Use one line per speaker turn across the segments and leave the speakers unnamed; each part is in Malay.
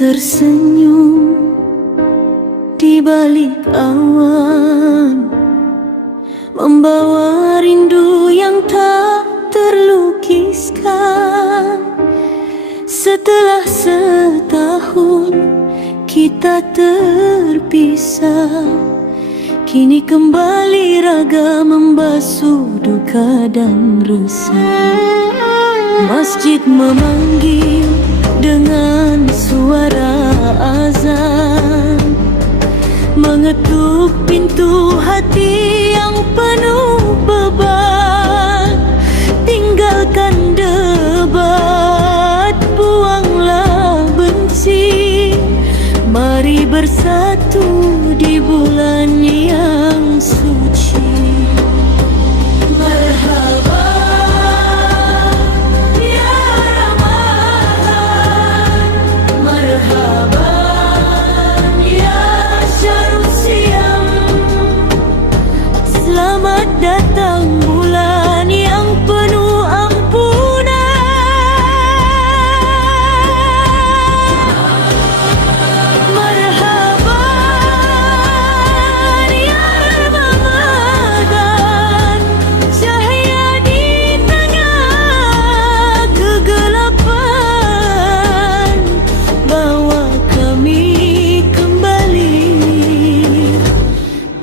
tersenyum di balik awan Membawa rindu yang tak terlukiskan. Setelah setahun kita terpisah Kini kembali raga membasuh duka dan resah. Masjid memanggil dengan suara azan Mengetuk pintu hati yang penuh beban. Tinggalkan debat, buanglah benci. Mari bersatu di bulan yang suci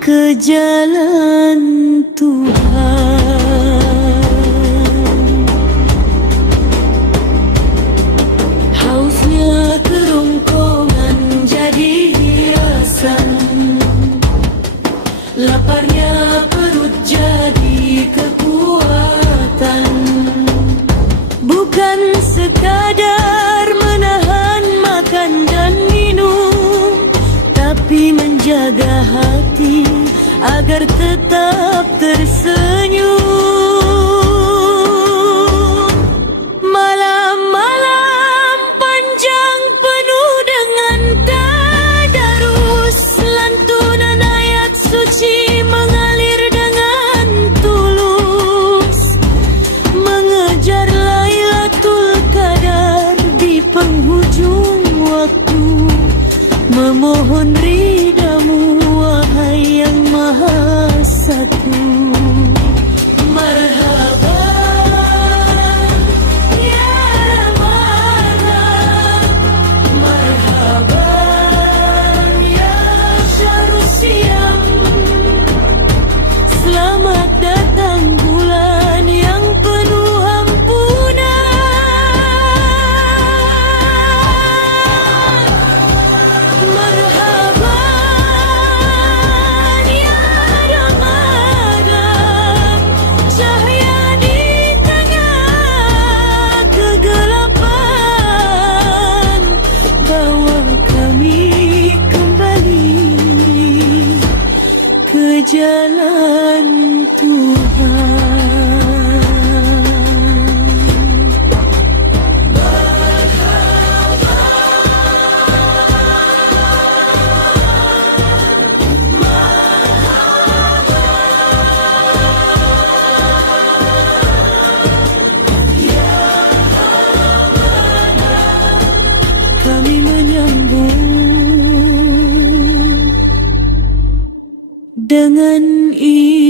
ke jalan Tuhan. Hausnya kerongkongan jadi hiasan. Laparnya agar tetap tersenyum. Malam-malam panjang penuh dengan tadarus Lantunan ayat suci mengalir dengan tulus. Mengejar Lailatul Qadar di penghujung waktu Memohon ridamu ke jalan dengan ini